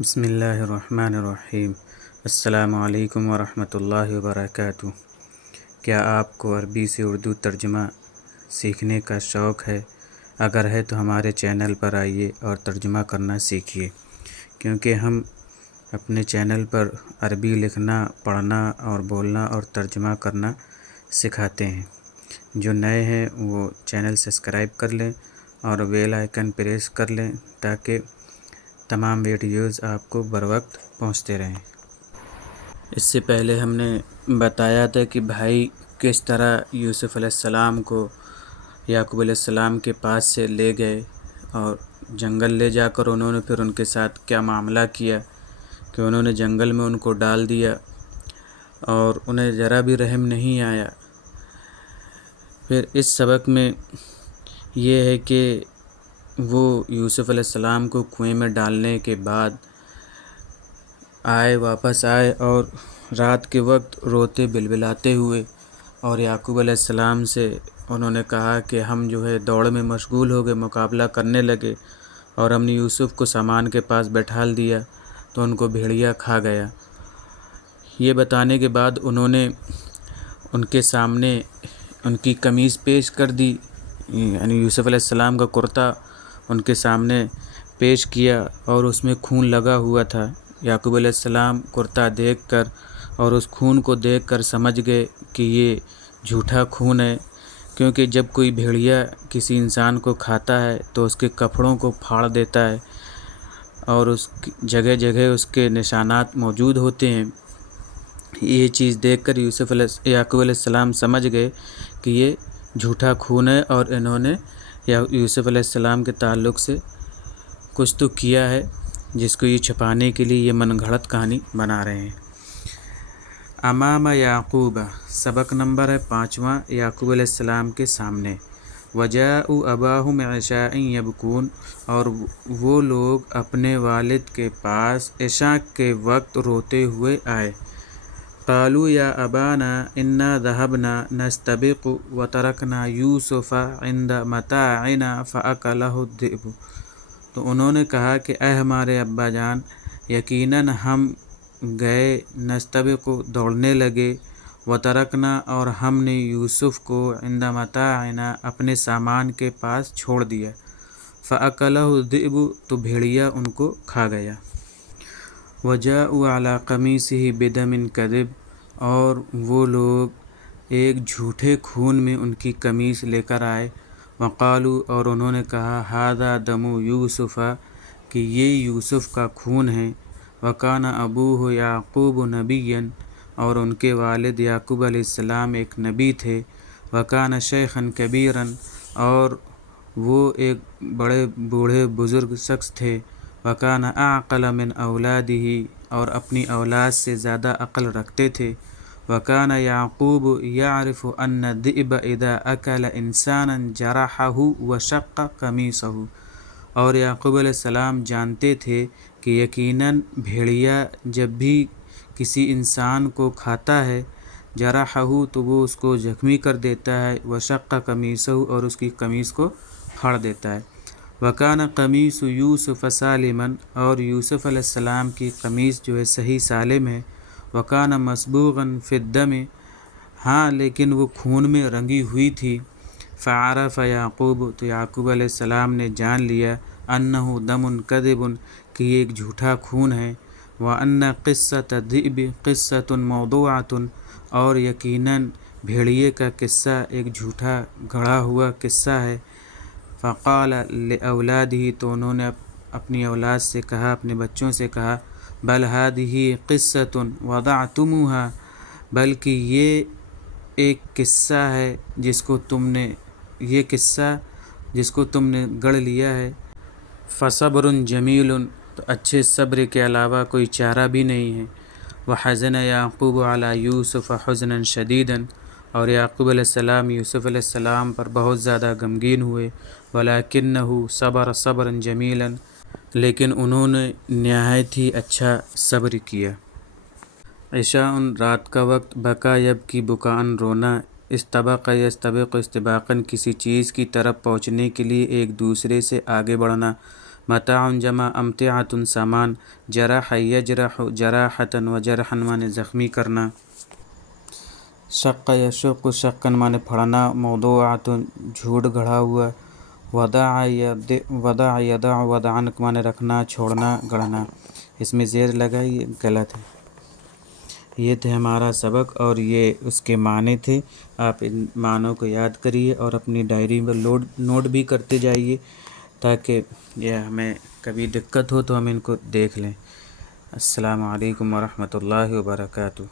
بسم اللہ الرحمن الرحیم۔ السلام علیکم ورحمۃ اللہ وبرکاتہ۔ کیا آپ کو عربی سے اردو ترجمہ سیکھنے کا شوق ہے؟ اگر ہے تو ہمارے چینل پر آئیے اور ترجمہ کرنا سیکھیے، کیونکہ ہم اپنے چینل پر عربی لکھنا، پڑھنا اور بولنا اور ترجمہ کرنا سکھاتے ہیں۔ جو نئے ہیں وہ چینل سبسکرائب کر لیں اور بیل آئیکن پریس کر لیں تاکہ تمام ویڈیوز آپ کو بروقت پہنچتے رہیں۔ اس سے پہلے ہم نے بتایا تھا کہ بھائی کس طرح یوسف علیہ السلام کو یعقوب علیہ السلام کے پاس سے لے گئے اور جنگل لے جا کر انہوں نے پھر ان کے ساتھ کیا معاملہ کیا کہ انہوں نے جنگل میں ان کو ڈال دیا اور انہیں ذرا بھی رحم نہیں آیا۔ پھر اس سبق میں یہ ہے کہ وہ یوسف علیہ السلام کو کنویں میں ڈالنے کے بعد واپس آئے اور رات کے وقت روتے بلبلاتے ہوئے اور یعقوب علیہ السلام سے انہوں نے کہا کہ ہم جو ہے دوڑ میں مشغول ہو گئے، مقابلہ کرنے لگے اور ہم نے یوسف کو سامان کے پاس بیٹھال دیا تو ان کو بھیڑیا کھا گیا۔ یہ بتانے کے بعد انہوں نے ان کے سامنے ان کی قمیص پیش کر دی، یعنی یوسف علیہ السلام کا کرتا ان کے سامنے پیش کیا اور اس میں خون لگا ہوا تھا۔ یعقوب علیہ السلام کرتا دیکھ کر اور اس خون کو دیکھ کر سمجھ گئے کہ یہ جھوٹا خون ہے، کیونکہ جب کوئی بھیڑیا کسی انسان کو کھاتا ہے تو اس کے کپڑوں کو پھاڑ دیتا ہے اور اس جگہ جگہ اس کے نشانات موجود ہوتے ہیں۔ یہ چیز دیکھ کر یعقوب علیہ السلام سمجھ گئے کہ یہ جھوٹا خون ہے اور انہوں نے یوسف علیہ السلام کے تعلق سے کچھ تو کیا ہے جس کو یہ چھپانے کے لیے یہ من گھڑت کہانی بنا رہے ہیں۔ امام یعقوب، سبق نمبر ہے 5واں، یعقوب علیہ السلام کے سامنے۔ وجاءوا اباہم عشاء یبکون، اور وہ لوگ اپنے والد کے پاس عشاء کے وقت روتے ہوئے آئے۔ قالوا یا ابانا انا ذهبنا نستبق وترکنا یوسف عند متاعنا فاکلہ الذئب، تو انہوں نے کہا کہ اے ہمارے ابا جان، یقیناً ہم گئے، نستبق دوڑنے لگے، وترکنا اور ہم نے یوسف کو عند متاعنا اپنے سامان کے پاس چھوڑ دیا، فاکلہ الذئب تو بھیڑیا ان کو کھا گیا۔ وجاءوا علی قمیصہ بدم کذب، اور وہ لوگ ایک جھوٹے خون میں ان کی قمیص لے کر آئے۔ وقالوا، اور انہوں نے کہا، ھذا دم یوسف، کہ یہ یوسف کا خون ہے۔ وکان ابوہ یعقوب نبیا، اور ان کے والد یعقوب علیہ السلام ایک نبی تھے۔ وکان شیخا کبیرا، اور وہ ایک بڑے بوڑھے بزرگ شخص تھے۔ وکان اعقل من اولادہ، اور اپنی اولاد سے زیادہ عقل رکھتے تھے۔ وکان یعقوب یعرف ان الذئب اذا اکل انسانا جرحہ وشق قمیصہ، اور یعقوب علیہ السلام جانتے تھے کہ یقیناً بھیڑیا جب بھی کسی انسان کو کھاتا ہے، جرحہ تو وہ اس کو زخمی کر دیتا ہے، وشق قمیصہ اور اس کی قمیص کو پھاڑ دیتا ہے۔ وکان قمیص یوسف سالما، اور یوسف علیہ السلام کی قمیص جو ہے صحیح سالم ہے۔ وکان مصبوغا فی الدم، ہاں لیکن وہ خون میں رنگی ہوئی تھی۔ فعرف یعقوب، تو یعقوب علیہ السلام نے جان لیا، انہ دم کذب، کہ یہ ایک جھوٹا خون ہے۔ وان قصۃ الذئب قصۃ موضوعۃ، اور یقیناً بھیڑیے کا قصہ ایک جھوٹا گڑھا ہوا قصہ ہے۔ فقال لاولادہ، تو انہوں نے اپنی اولاد سے کہا، اپنے بچوں سے کہا، بل ھذہ قصۃ وضعتموها، بلکہ یہ ایک قصہ ہے جس کو تم نے گڑھ لیا ہے۔ فصبر جمیل، تو اچھے صبر کے علاوہ کوئی چارہ بھی نہیں ہے۔ وحزن یعقوب علی یوسف حزنا شدیدا، اور یعقوب علیہ السلام یوسف علیہ السلام پر بہت زیادہ غمگین ہوئے۔ ولکنہ صبر صبرا جمیلا، لیکن انہوں نے نہایت ہی اچھا صبر کیا۔ عشاء، رات کا وقت، بکا یبکی بکاء، رونا، استبق یستبق استباقا، کسی چیز کی طرف پہنچنے کے لیے ایک دوسرے سے آگے بڑھنا، متاع جمع امتعۃ سامان، جرح یجرح جراحۃ و جرحن معنی زخمی کرنا، شق یشق شقن معنی پھڑنا، موضوعۃ جھوٹ گڑھا ہوا، وضع یضع وضعن معنی رکھنا چھوڑنا گڑھنا، اس میں زیر لگا یہ غلط ہے۔ یہ تھے ہمارا سبق اور یہ اس کے معنی تھے۔ آپ ان معنوں کو یاد کریے اور اپنی ڈائری میں نوٹ بھی کرتے جائیے تاکہ یہ ہمیں کبھی دقت ہو تو ہم ان کو دیکھ لیں۔ السلام علیکم ورحمۃ اللہ وبرکاتہ۔